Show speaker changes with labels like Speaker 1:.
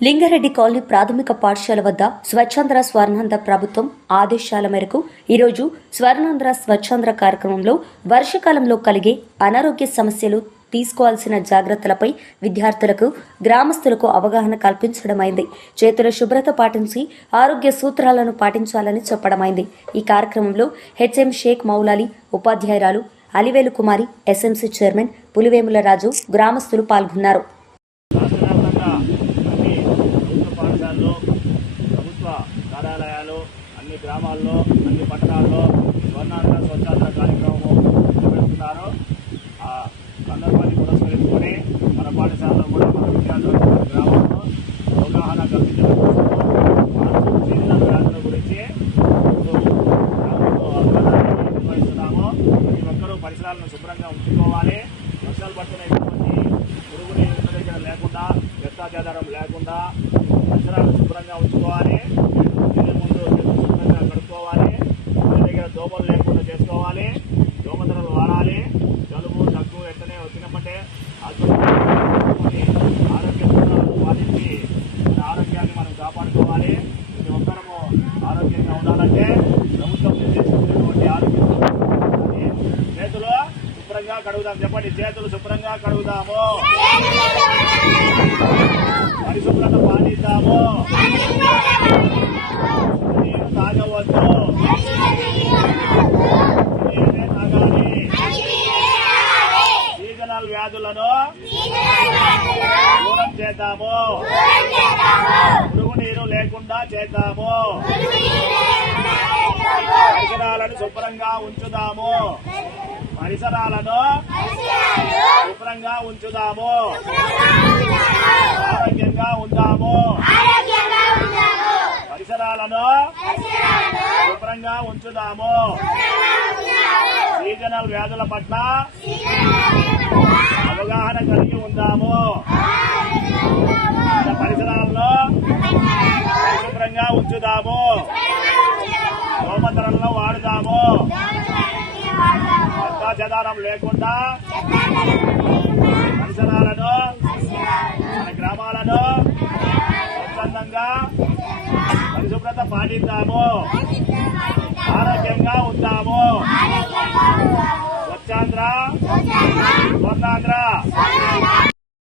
Speaker 1: Lingareddy colony ప్రాథమిక పాఠశాల వద్ద స్వచ్ఛంద్ర స్వర్ణాంధ్ర ప్రభుత్వం ఆదేశాల మేరకు ఈరోజు స్వర్ణాంధ్ర స్వచ్ఛంద్ర కార్యక్రమంలో వర్షాకాలంలో కలిగే అనారోగ్య సమస్యలు తీసుకోవాల్సిన జాగ్రత్తలపై విద్యార్థులకు గ్రామస్తులకు అవగాహన కల్పించడమైంది. చేతుల శుభ్రత పాటించి ఆరోగ్య సూత్రాలను పాటించాలని చెప్పడమైంది. ఈ కార్యక్రమంలో హెచ్ఎం షేక్ మౌలాలి ఉపాధ్యాయురాలు అలివేలు కుమారి ఎస్ఎంసీ చైర్మన్ పులివేముల రాజు గ్రామస్తులు పాల్గొన్నారు
Speaker 2: రాష్ట్ర వ్యాప్తంగా అన్ని ప్రభుత్వ పాఠశాలలు ప్రభుత్వ కార్యాలయాలు అన్ని గ్రామాల్లో అన్ని పట్టణాల్లో స్వర్ణాంధ్ర స్వచ్ఛాంధ్ర కార్యక్రమము నిర్వహిస్తున్నారు. ఆ సందర్భాన్ని పురస్కరించుకొని మన పాఠశాలలో కూడా మన విద్యార్థులు మన గ్రామాల్లో అవగాహన కల్పించడం కోసం సీజనల్ వ్యాధుల గురించి గ్రామంలో అవగాహన నిర్వహిస్తున్నాము. ప్రతి ఒక్కరూ పరిసరాలను శుభ్రంగా ఉంచుకోవాలి. వర్షాలు పడుతున్నాయి కాబట్టి పురుగు నీరు దగ్గర లేకుండా వ్యర్థాధారం లేకుండా పరిసరాలను శుభ్రంగా ఉంచుకోవాలి తినే ముందు చేతులు శుభ్రంగా కడుక్కోవాలి ఇంటి దగ్గర దోమలు లేకుండా చేసుకోవాలి. దోమతెరలు వాడాలి. జలుబు దగ్గు వెంటనే వచ్చినప్పుడే ఆసుపత్రి ఆరోగ్య పాటించి మన ఆరోగ్యాన్ని మనం కాపాడుకోవాలి. ప్రతి ఒక్కరము ఆరోగ్యంగా ఉండాలంటే ప్రభుత్వం నిర్దేశించినటువంటి ఆరోగ్య చేతులు శుభ్రంగా కడుగుదాం. చెప్పండి చేతులు శుభ్రంగా కడుగుదాము. పరిశుభ్రత పాటిద్దాము. చేద్దాము. నీరు లేకుండా చేద్దాము. పరిసరాలను శుభ్రంగా ఉంచుదాము. పరిసరాలను శుభ్రంగా ఉంచుదాము. ఆరోగ్యంగా ఉందాము. పరిసరాలను శుభ్రంగా ఉంచుదాము. సీజనల్ వ్యాధుల పట్ల అవగాహన కలిగి ఉందాము. మన పరిసరాల్లో శుభ్రంగా ఉంచుదాము. గోమతరంలో వాడుదాము. చెత్తా చెదారం లేకుండా పరిసరాలను మన గ్రామాలను స్వచ్ఛందంగా పరిశుభ్రత పాటిద్దాము. ఆరోగ్యంగా ఉందాము.